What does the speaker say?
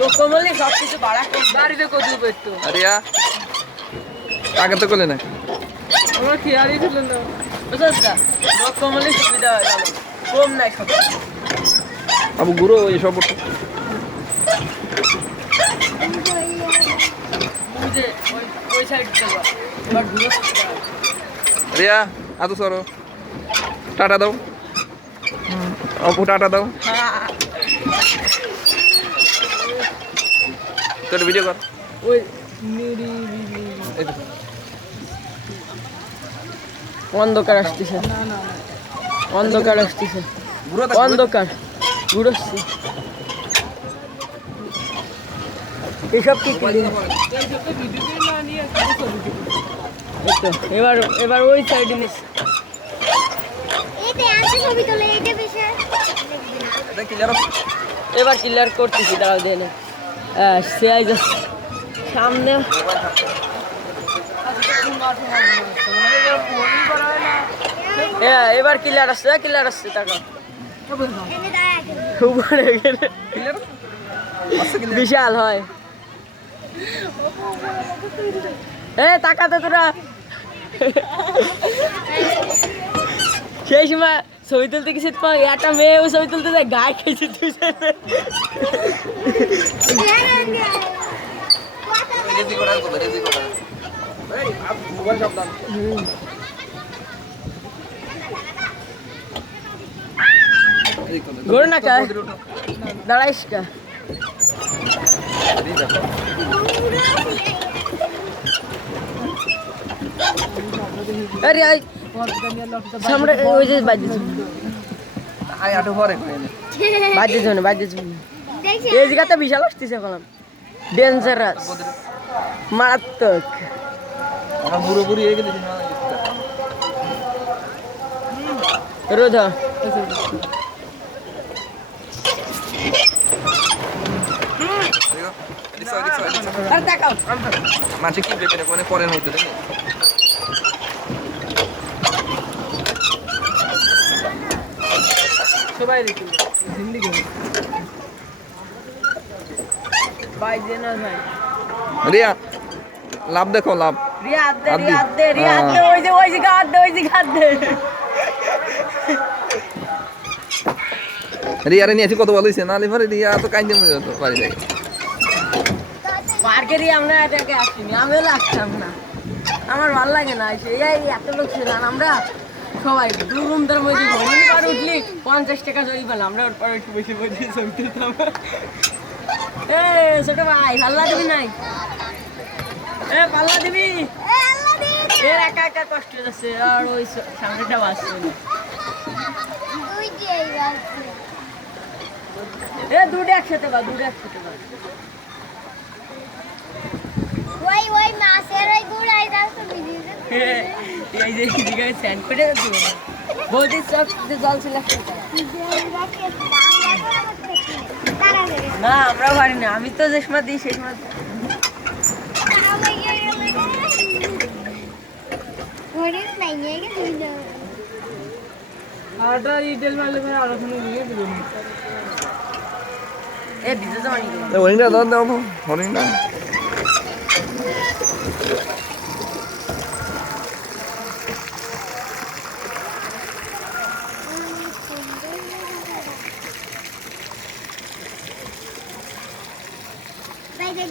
লোকমলে সবকিছু ভাড়া বাড়িতে কত পেতো আরিয়া আগে তো করলে না আমার খেয়ালই ছিল না বুঝছ লোকমলে সুবিধা হয়ে গেল কম নাই সব আবু গুরু এই সব বুঝে ওই সাইড থেকে এবার ঘুরে রিয়া আতো সরো টাটা দাও অপু টাটা দাও তোর ভিডিও কর ওই অন্ধকার আসতেছে অন্ধকার আসতেছে অন্ধকার ঘুরছি এসব কি এবার এবার ওই সাইডে নিস এবার ক্লিয়ার করতেছি দাঁড়াও দিয়ে না সে সামনে এবার ক্লিয়ার আসছে টাকা বিশাল হয় তাকাতে তোরা সেই সময় ছবি তুলতে গেছি একটা মেয়ে ওই ছবি তুলতে যায় গায়ে খেয়েছি তুই ঘুরে না কা দাঁড়াইস কা আরে আই সামনে ওই যে বাজে আই আটো পরে বাজে এই জায়গাতে বিশাল আসতেছে এখন ডেঞ্জারাস মারাত্মক আমার বুড়ো বুড়ি হয়ে গেছে রোধা মাঝে কি বেপে কোনে পরে নইতে দেন সবাই দেখি হিন্দি গেম ভাই দেনা ভাই রিয়া লাভ দেখো লাভ রিয়াদ দে ওই যে গাদ দে রিয়া রে নিয়ে কত ভালো হইছে না লিভারে রিয়া তো কাইন্দে মরে যেত পারি যায় পার্কে রিয়া আমরা এটাকে আসিনি আমিও লাগতাম না আমার ভালো লাগে না এই এত লোক ছিল না আমরা সবাই দু ঘন্টার মধ্যে ঘুমিয়ে পার উঠলি 50 টাকা জরি পেলাম আমরা ওর পর একটু বেশি বসে ছবি তুলতাম ছোট ভাই পাল্লা দিবি নাই পাল্লা দিবি এর একা একা কষ্ট যাচ্ছে আর ওই সামনেটা বাঁচছে না দুটো একসাথে বা ওই মাছের ওই গুড়াই দাও তো ভিডিওতে এই যে দিকে স্যান্ড করে দিও বৌদি সব জল ছিল না আমরা পারি না আমি তো যে সময় দিই সেই সময় আটা ইটেল মারলে ভাই আর কোনো দিয়ে দিবে না দিতে তো মানি হরিণটা দাও হরিণটা Bye,